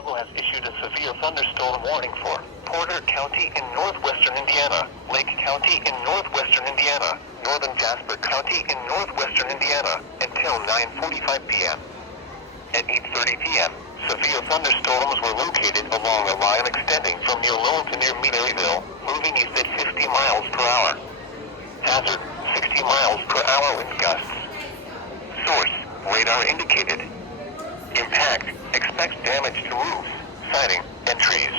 Chicago has issued a severe thunderstorm warning for Porter County in northwestern Indiana, Lake County in northwestern Indiana, northern Jasper County in northwestern Indiana, until 9:45 p.m. At 8:30 p.m., severe thunderstorms were located along a line extending from near Lowell to near Maryville, moving east at 50 miles per hour. Hazard, 60 miles per hour wind gusts. Source, radar indicated. Impact, expects damage to roofs, siding, and trees.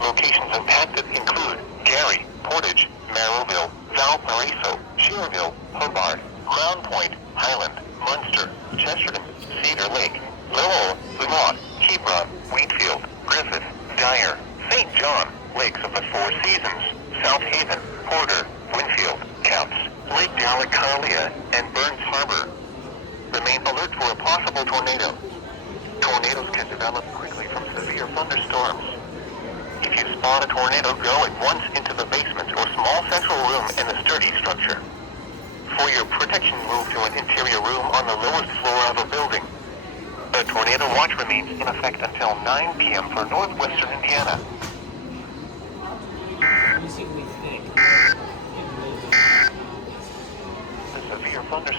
Locations impacted include Gary, Portage, Maryville, Valparaiso, Schererville, Hobart, Crown Point, Highland, Munster, Chesterton, Cedar Lake, Lowell, Lamont, Hebron, Wheatfield, Griffith, Dyer, St. John, Lakes of the Four Seasons, South Haven, Porter, Winfield, Counts, Lake Dalecarlia, and Burns Harbor. Remain alert for a possible tornado. Tornadoes can develop quickly from severe thunderstorms. If you spot a tornado, go at once into the basement or small central room in a sturdy structure. For your protection, move to an interior room on the lowest floor of a building. The tornado watch remains in effect until 9 p.m. for northwestern Indiana. The severe thunderstorm